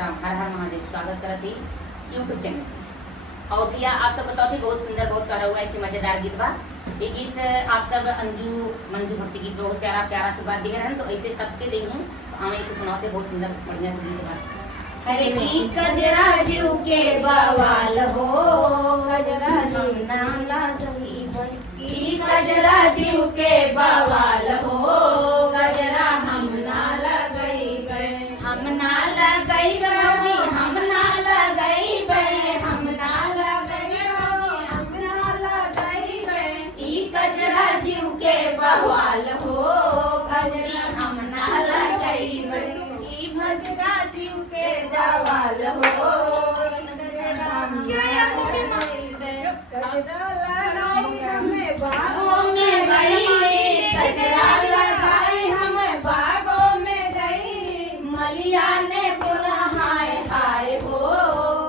हर हर महादेव स्वागत करत ही YouTube channel और भैया आप सब बताओ बहुत सुंदर बहुत करा हुआ है कि मजेदार गीत बा। ये गीत आप सब अंजू मंजू भक्ति गीत बहुत प्यारा प्यारा से बात दिख रहे हैं तो ऐसे सबके देंगे हमें एक सुनाते बहुत सुंदर बढ़िया से गीत बा। हरे की कजरा जीव के बवाल हो कजरा नाला गई की कजरा जीव के बवाल हो कजरा हम नाला गई हम नाला गई हम नाला गई हम नाला गई हम नाला गई ई कजरा जीव के बवाल हो कजरा हम नाला गई ई कजरा जीव के बवाल हो बागों में गई कजरा लगाई हम बागों में गई मलिया ने बोला हाय हाय हो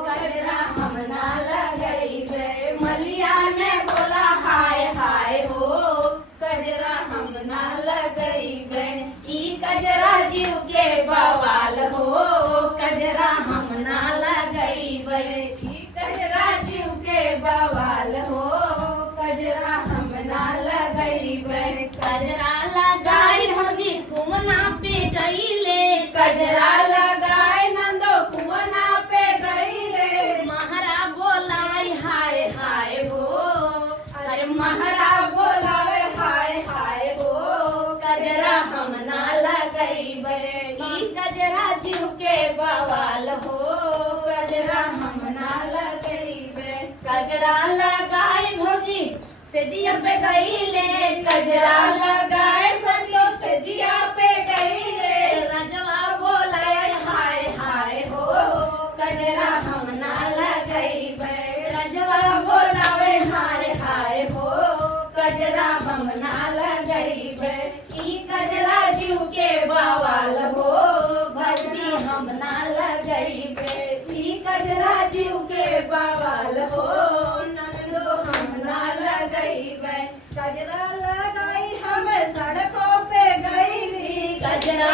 कजरा हम नाला गई मलिया ने बोला हाय हाय हो कजरा हम नाला गई ई कजरा जीव के बवाल हो कजरा हम नाला गई ई कजरा जीव के बवाल हो कजरा हम नाला गई कजरा लगाई भौजी कुमना पे गईले कजरा लगाए नंदो कुमना पे गईले महारा बोलाई हाय हाय हो अरे महारा बोलावे हाय हाय हो कजरा हम नाला गई ई कजरा जीव के बवाल हो कजरा हम नाला गई कजरा लगाए भौजी सेजिया पे गईले कजरा लगाए भरियो सेजिया पे गईले रजवा बोलाए हाय हाय हो कजरा हम नाला गई रजवा बोलावे हाय हाय हो कजरा हम नाला गई ई कजरा जीव के बवाल हो भजी हम नाला गई ई कजरा जीव के बवाल हो नंदो हम नाला गई कजरा लगाई हम सड़कों पे गई कजरा